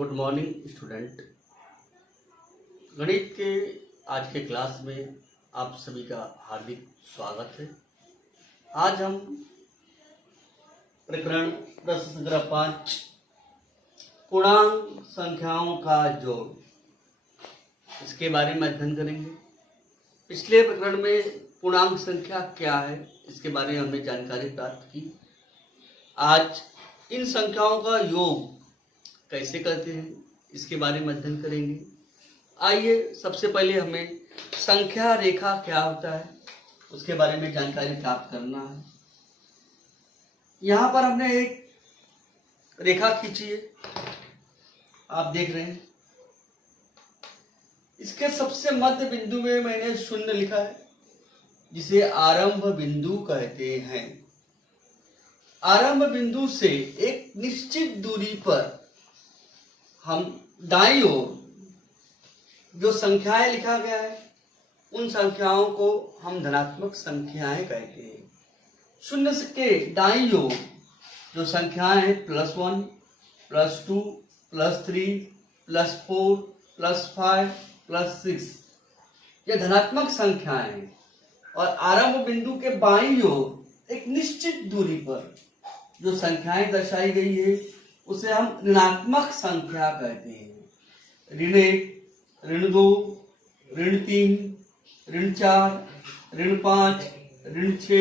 Good morning student. गणित के आज के क्लास में आप सभी का हार्दिक स्वागत है। आज हम प्रकरण प्रश्न संख्या 5 पूर्णांक संख्याओं का जोड़, इसके बारे में अध्ययन करेंगे। पिछले प्रकरण में पूर्णांक संख्या क्या है इसके बारे में हमने जानकारी प्राप्त की। आज इन संख्याओं का योग कैसे करते हैं इसके बारे में अध्ययन करेंगे। आइए सबसे पहले हमें संख्या रेखा क्या होता है उसके बारे में जानकारी प्राप्त करना है। यहाँ पर हमने एक रेखा खींची है, आप देख रहे हैं। इसके सबसे मध्य बिंदु में मैंने शून्य लिखा है, जिसे आरंभ बिंदु कहते हैं। आरंभ बिंदु से एक निश्चित दूरी पर हम दाईं ओर जो संख्याएं लिखा गया है उन संख्याओं को हम धनात्मक संख्याएं कहते हैं। शून्य के दाईं ओर जो संख्याएं हैं +1, +2, +3, +4, +5, +6, ये धनात्मक संख्याएं हैं। और आरंभ बिंदु के बाईं ओर एक निश्चित दूरी पर जो संख्याएं दर्शाई गई है उसे हम ऋणात्मक संख्या कहते हैं। ऋण 1, ऋण 2, ऋण 3, ऋण 4, ऋण 5, ऋण 6,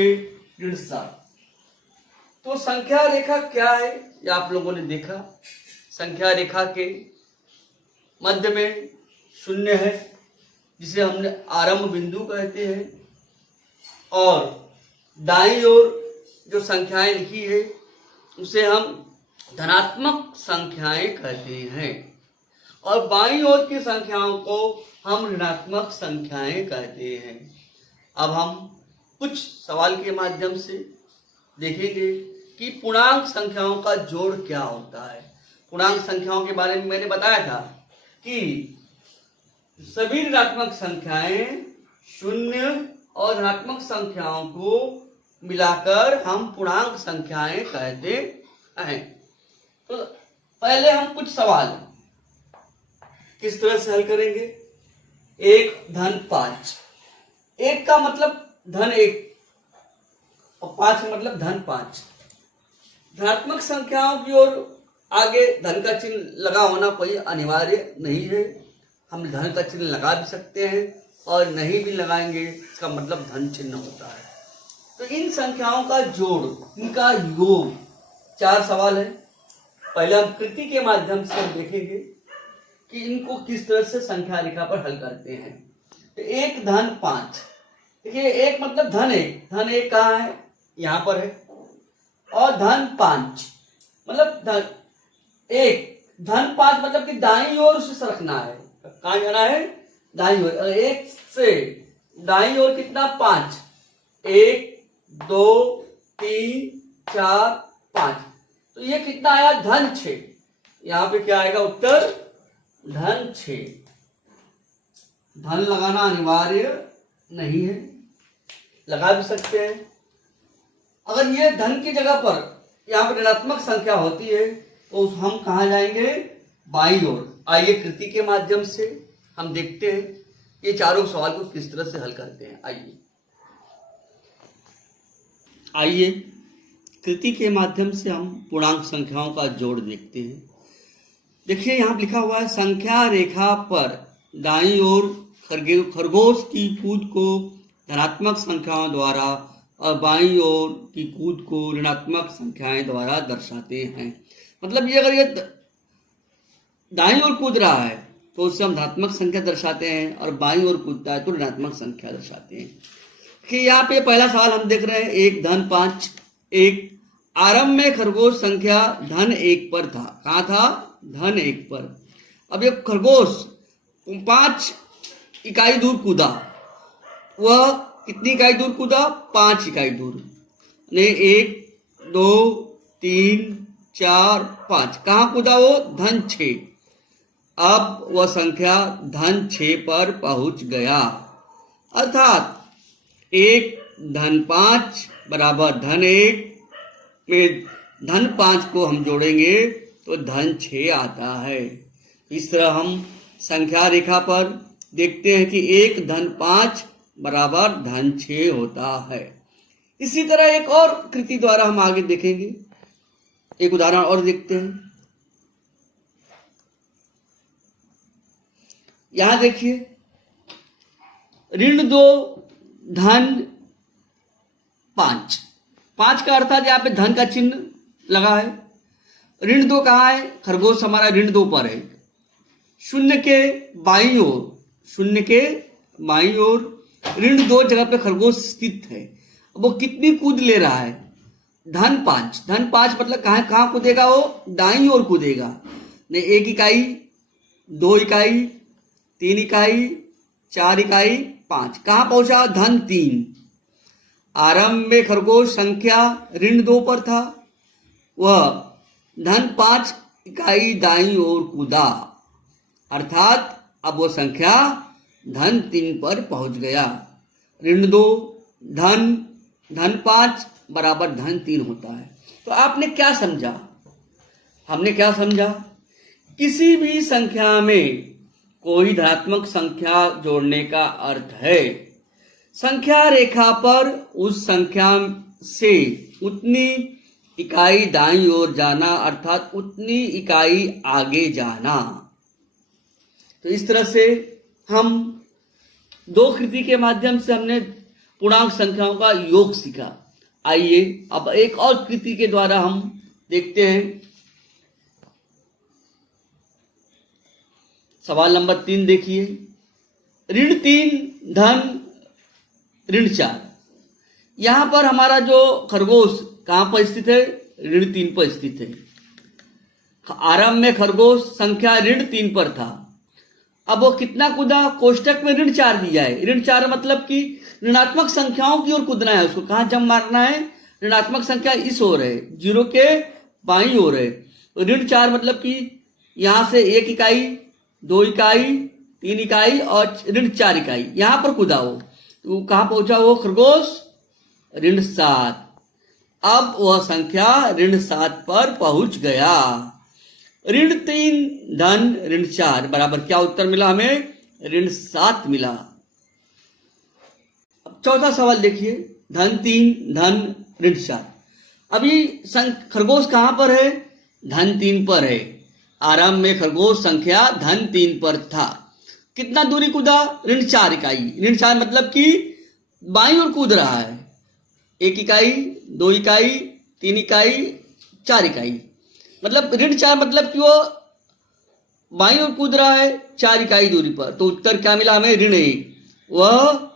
ऋण 7। तो संख्या रेखा क्या है ये आप लोगों ने देखा। संख्या रेखा के मध्य में शून्य है, जिसे हमने आरंभ बिंदु कहते हैं। और दाईं ओर जो संख्याएं लिखी है उसे हम धनात्मक संख्याएं कहते हैं, और बाईं ओर की संख्याओं को हम ऋणात्मक संख्याएं कहते हैं। अब हम कुछ सवाल के माध्यम से देखेंगे कि पूर्णांक संख्याओं का जोड़ क्या होता है। पूर्णांक संख्याओं के बारे में मैंने बताया था कि सभी ऋणात्मक संख्याएं शून्य और धनात्मक संख्याओं को मिलाकर हम पूर्णांक संख्याएं कहते हैं। तो पहले हम कुछ सवाल किस तरह से हल करेंगे। 1 धन 5, 1 का मतलब धन 1 और 5 का मतलब धन 5। धनात्मक संख्याओं की ओर आगे धन का चिन्ह लगा होना कोई अनिवार्य नहीं है। हम धन का चिन्ह लगा भी सकते हैं और नहीं भी लगाएंगे, इसका मतलब धन चिन्ह होता है। तो इन संख्याओं का जोड़, इनका योग, 4 सवाल है। पहले हम कृति के माध्यम से हम देखेंगे कि इनको किस तरह से संख्या रेखा पर हल करते हैं। तो 1 धन 5, देखिए 1 मतलब धन 1, धन 1 कहाँ है, यहाँ पर है। और धन 5 मतलब धन 1, धन 5 मतलब कि दाईं ओर उसे सरकना है। कहाँ जाना है, दाईं ओर। 1 से दाईं ओर कितना, 5, 1, 2, 3, 4, 5। तो ये कितना आया, धन 6। यहां पे क्या आएगा उत्तर, धन 6। धन लगाना अनिवार्य नहीं है, लगा भी सकते हैं। अगर ये धन की जगह पर यहाँ पर ऋणात्मक संख्या होती है तो हम कहाँ जाएंगे, बाईं ओर। आइए कृति के माध्यम से हम देखते हैं ये चारों सवाल को किस तरह से हल करते हैं। आइए कृति के माध्यम से हम पूर्णांक संख्याओं का जोड़ देखते हैं। देखिए यहाँ लिखा हुआ है, संख्या रेखा पर दाईं ओर खरगोश की कूद को धनात्मक संख्याओं द्वारा और बाईं ओर की कूद को ऋणात्मक संख्याएं द्वारा दर्शाते हैं। मतलब ये अगर ये दाईं ओर कूद रहा है तो उससे हम धनात्मक संख्या दर्शाते हैं, और बाईं ओर कूदता है तो ऋणात्मक संख्या दर्शाते हैं। कि यहाँ पे पहला सवाल हम देख रहे हैं, 1 धन 5। 1 आरंभ में खरगोश संख्या धन 1 पर था। कहाँ था, धन 1 पर। अब ये खरगोश 5 इकाई दूर कूदा। वह कितनी इकाई दूर कूदा, 5 इकाई दूर। 1, 2, 3, 4, 5। कहाँ कूदा वो, धन 6। अब वह संख्या धन 6 पर पहुंच गया। अर्थात 1 धन 5 बराबर धन 1 में धन 5 को हम जोड़ेंगे तो धन 6 आता है। इस तरह हम संख्या रेखा पर देखते हैं कि 1 धन 5 बराबर धन 6 होता है। इसी तरह एक और कृति द्वारा हम आगे देखेंगे, एक उदाहरण और देखते हैं। यहां देखिए, ऋण 2 धन 5, 5 का अर्थात यहाँ पे धन का चिन्ह लगा है। ऋण 2 कहाँ है? खरगोश हमारा ऋण 2 पर है, शून्य के बाईं ओर, शून्य के बाईं ओर ऋण 2 जगह पे खरगोश स्थित है। वो कितनी कूद ले रहा है? धन 5, धन 5 मतलब कहाँ कूदेगा? वो दाईं ओर कूदेगा। नहीं, 1 इकाई, 2 इकाई, 3 इकाई, 4 इकाई, 5, कहां पहुंचा? धन 3। आरंभ में खरगोश संख्या ऋण 2 पर था, वह धन 5 इकाई दाईं ओर कूदा, अर्थात अब वो संख्या धन 3 पर पहुंच गया। ऋण 2 धन 5 बराबर धन 3 होता है। तो आपने क्या समझा? हमने क्या समझा? किसी भी संख्या में कोई धनात्मक संख्या जोड़ने का अर्थ है संख्या रेखा पर उस संख्या से उतनी इकाई दाईं ओर जाना, अर्थात उतनी इकाई आगे जाना। तो इस तरह से हम 2 कृति के माध्यम से हमने पूर्णांक संख्याओं का योग सीखा। आइए अब एक और कृति के द्वारा हम देखते हैं। सवाल नंबर 3 देखिए, ऋण 3 धन ऋण 4। यहां पर हमारा जो खरगोश कहां पर स्थित है? ऋण 3 पर स्थित है। आरंभ में खरगोश संख्या ऋण 3 पर था, अब वो कितना कूदा? कोष्टक में ऋण 4 दिया है। ऋण 4 मतलब कि ऋणात्मक संख्याओं की ओर कूदना है, उसको कहां जंप मारना है? ऋणात्मक संख्या इस ओर है, 0 के बाईं ओर है। तो ऋण 4 मतलब कि यहां से 1 इकाई, 2 इकाई, 3 इकाई और ऋण 4 इकाई यहां पर कूदा हो। तो कहां पहुंचा वो खरगोश? ऋण 7। अब वह संख्या ऋण 7 पर पहुंच गया। ऋण 3 धन ऋण 4 बराबर क्या उत्तर मिला हमें? ऋण 7 मिला। अब चौथा सवाल देखिए, धन 3 धन ऋण 4। अभी खरगोश कहां पर है? धन 3 पर है। आरंभ में खरगोश संख्या धन 3 पर था, कितना दूरी कूदा? ऋण 4 इकाई। ऋण 4 मतलब कि बाईं ओर कूद रहा है, 1 इकाई, 2 इकाई, 3 इकाई, 4 इकाई, मतलब ऋण 4 मतलब कि वो बाईं ओर कूद रहा है 4 इकाई दूरी पर। तो उत्तर क्या मिला हमें? ऋण 1। वह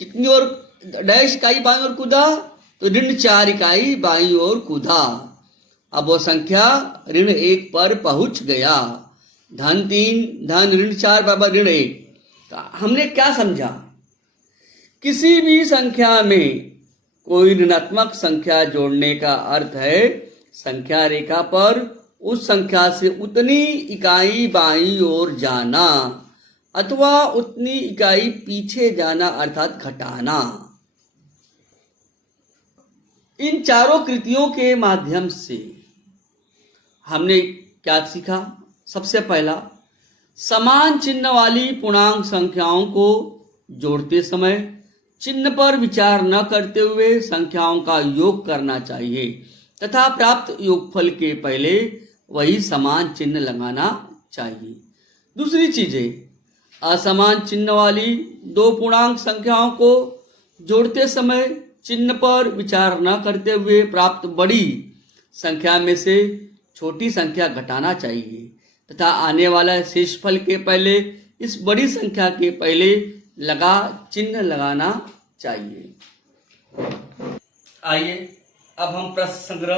कितनी ओर डैश इकाई बाईं ओर कूदा? तो ऋण 4 इकाई बाईं ओर कूदा। अब वो संख्या ऋण 1 पर पहुंच गया। धन 3 धन ऋण 4 बराबर ऋण 1। तो हमने क्या समझा? किसी भी संख्या में कोई ऋणात्मक संख्या जोड़ने का अर्थ है संख्या रेखा पर उस संख्या से उतनी इकाई बाईं ओर जाना अथवा उतनी इकाई पीछे जाना, अर्थात घटाना। इन चारों कृतियों के माध्यम से हमने क्या सीखा? सबसे पहला, समान चिन्ह वाली पूर्णांक संख्याओं को जोड़ते समय चिन्ह पर विचार न करते हुए संख्याओं का योग करना चाहिए तथा प्राप्त योगफल के पहले वही समान चिन्ह लगाना चाहिए। दूसरी चीज है, असमान चिन्ह वाली 2 पूर्णांक संख्याओं को जोड़ते समय चिन्ह पर विचार न करते हुए प्राप्त बड़ी संख्या में से छोटी संख्या घटाना चाहिए तथा आने वाला शेषफल के पहले इस बड़ी संख्या के पहले लगा चिन्ह लगाना चाहिए। आइए अब हम प्रश्न संग्रह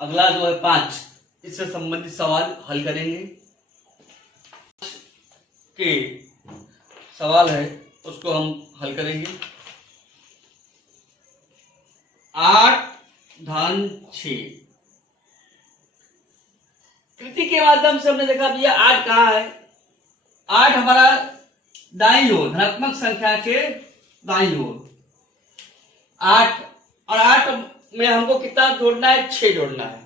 अगला जो है 5 इससे संबंधित सवाल हल करेंगे। के सवाल है उसको हम हल करेंगे। 8 धन 6 कृति के माध्यम से हमने देखा भैया 8 कहाँ है? 8 हमारा दाईं ओर, धनात्मक संख्या के दाईं ओर 8, और 8 में हमको कितना जोड़ना है? 6 जोड़ना है।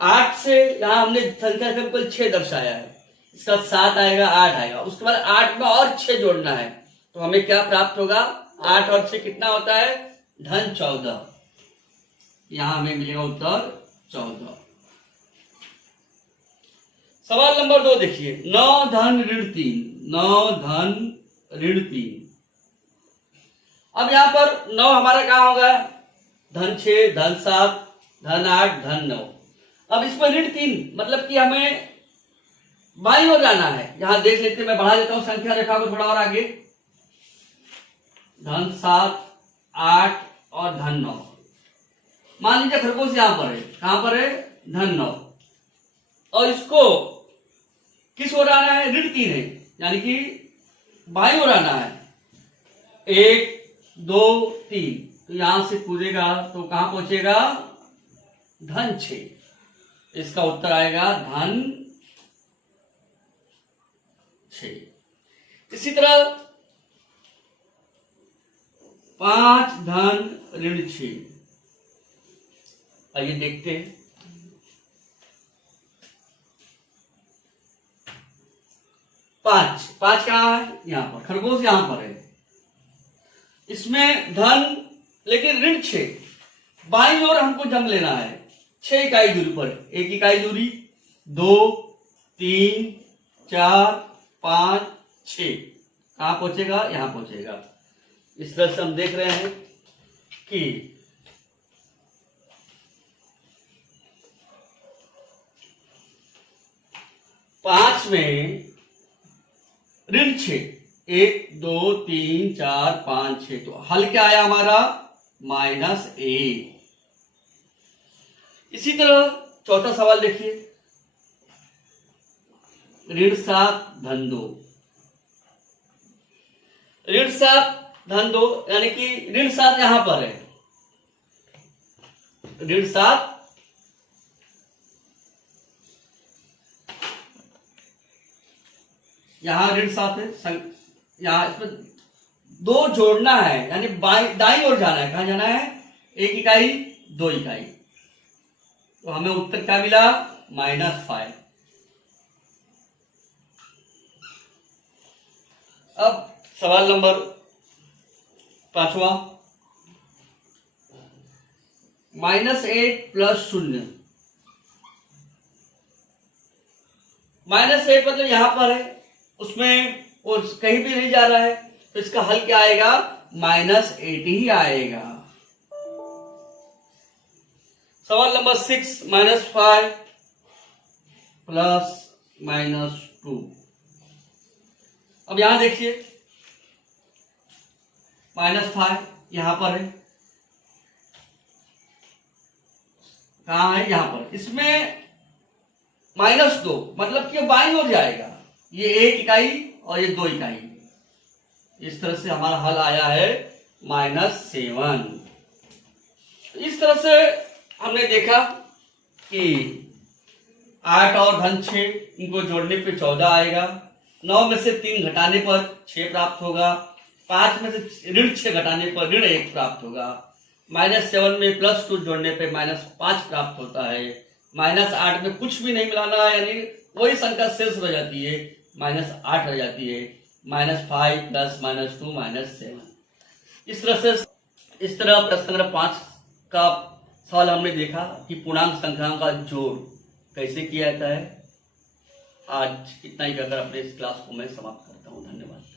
8 से यहाँ हमने संख्या केवल 6 दर्शाया है, इसका 7 आएगा, 8 आएगा, उसके बाद 8 में और 6 जोड़ना है, तो हमें क्या प्राप्त होगा? 8 और 6 कितना होता है? धन 14। यहां हमें मिलेगा उत्तर 14। सवाल नंबर 2 देखिए, 9 धन ऋण 3, 9 धन ऋण 3। अब यहां पर 9 हमारा कहां होगा? धन 6, धन 7, धन 8, धन 9। अब इसमें ऋण 3 मतलब कि हमें बाईं ओर जाना है। यहां देख लेते हैं, मैं बढ़ा देता हूं संख्या रेखा को थोड़ा और आगे। धन 7, 8 और धन 9। मान लीजिए खरगोश यहां पर है, कहां पर है? धन 9, और इसको किस ओर आना है? ऋण 3 है, यानी कि बाईं ओर आना है। 1 2 3, तो यहां से कूदेगा तो कहां पहुंचेगा? धन 6। इसका उत्तर आएगा धन 6। इसी तरह 5 धन ऋण 6। आइए देखते हैं। 5 कहां है? यहां पर, खरगोश यहां पर है। इसमें धन लेकिन ऋण 6, बाईं ओर हमको जम लेना है 6 इकाई दूरी पर। 1 इकाई दूरी, 2 3 4 5 6, कहां पहुंचेगा? यहां पहुंचेगा। इस तरह से हम देख रहे हैं कि 5 में ऋण 6, 1 2 3 4 5 6, तो हल क्या आया हमारा? -1। इसी तरह चौथा सवाल देखिए, ऋण 7 धन 2। ऋण 7 धन 2 यानी कि ऋण 7 यहां पर है। ऋण 7 यहां ऋण 7 है, यहां इसमें 2 जोड़ना है, यानी दाईं ओर जाना है। कहां जाना है? 1 इकाई 2 इकाई, तो हमें उत्तर क्या मिला? -5। अब सवाल नंबर 5वां, -8 प्लस 0। -8 मतलब यहां पर है, उसमें और कहीं भी नहीं जा रहा है, तो इसका हल क्या आएगा? -8 ही आएगा। सवाल नंबर 6, -5 प्लस -2। अब यहां देखिए, -5 यहां पर है, कहां है? यहां पर। इसमें -2 मतलब कि बाईं ओर जाएगा, ये 1 इकाई और ये 2 इकाई। इस तरह से हमारा हल आया है -7। इस तरह से हमने देखा कि 8 और धन 6, इनको जोड़ने पे 14 आएगा। 9 में से 3 घटाने पर 6 प्राप्त होगा। 5 में से ऋण 6 घटाने पर ऋण 1 प्राप्त होगा। -7 में +2 जोड़ने पे -5 प्राप्त होता है। -8 में कुछ भी नहीं मिलाना है, यानी वही संख्या शेष रह जाती है, -8 रह जाती है। -5 प्लस -2 -7। इस तरह प्रश्न नंबर 5 का सवाल हमने देखा कि पूर्णांक संख्याओं का जोड़ कैसे किया जाता है। आज इतना ही कहकर अपने इस क्लास को मैं समाप्त करता हूँ। धन्यवाद।